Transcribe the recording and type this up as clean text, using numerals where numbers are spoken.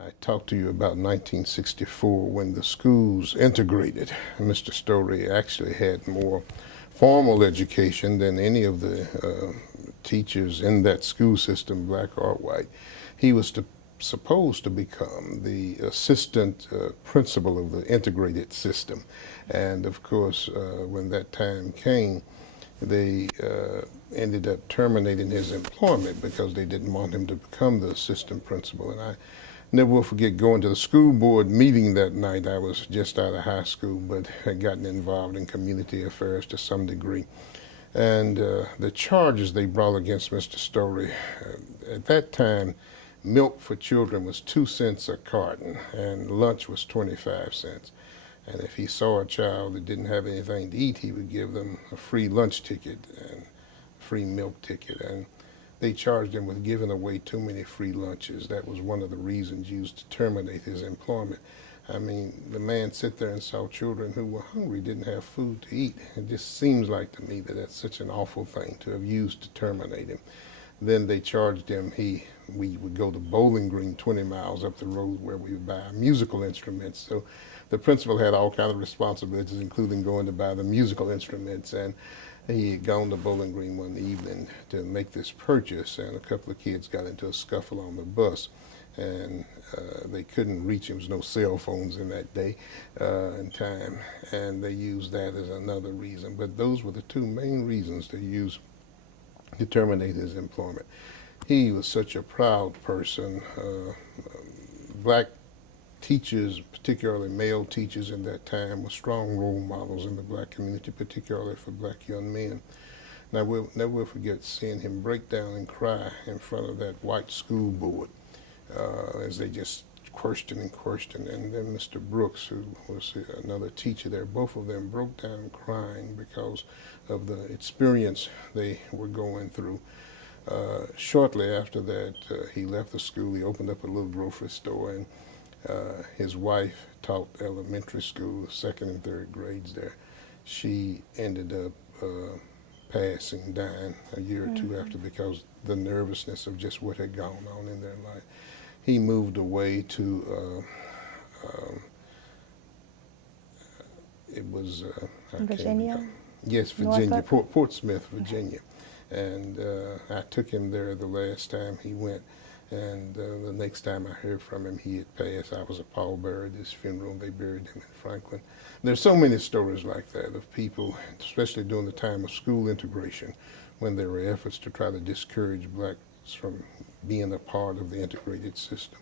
I talked to you about 1964 when the schools integrated. Mr. Story actually had more formal education than any of the teachers in that school system, black or white. He was supposed to become the assistant principal of the integrated system. And of course, when that time came, they ended up terminating his employment because they didn't want him to become the assistant principal. And I never will forget going to the school board meeting that night. I was just out of high school, but had gotten involved in community affairs to some degree. And the charges they brought against Mr. Story, at that time, milk for children was 2 cents a carton, and lunch was 25 cents. And if he saw a child that didn't have anything to eat, he would give them a free lunch ticket and a free milk ticket. And they charged him with giving away too many free lunches. That was one of the reasons used to terminate his employment. I mean, the man sat there and saw children who were hungry, didn't have food to eat. It just seems like to me that that's such an awful thing to have used to terminate him. Then they charged him, we would go to Bowling Green 20 miles up the road where we would buy musical instruments. So the principal had all kinds of responsibilities, including going to buy the musical instruments. And he had gone to Bowling Green one evening to make this purchase, and a couple of kids got into a scuffle on the bus. And they couldn't reach him. There was no cell phones in that day and time, and they used that as another reason. But those were the two main reasons they used to terminate his employment. He was such a proud person. Black teachers, particularly male teachers in that time, were strong role models in the black community, particularly for black young men. And I will never forget seeing him break down and cry in front of that white school board as they just questioned and questioned. And then Mr. Brooks, who was another teacher there, both of them broke down crying because of the experience they were going through. Shortly after that, he left the school. He opened up a little grocery store, and his wife taught elementary school, second and third grades there. She ended up passing, dying a year or two after because the nervousness of just what had gone on in their life. He moved away to, it was, Virginia? Yes, Virginia, Portsmouth, Virginia. And I took him there the last time he went. And the next time I heard from him, he had passed. I was a pallbearer at his funeral. They buried him in Franklin. There's so many stories like that of people, especially during the time of school integration, when there were efforts to try to discourage blacks from being a part of the integrated system.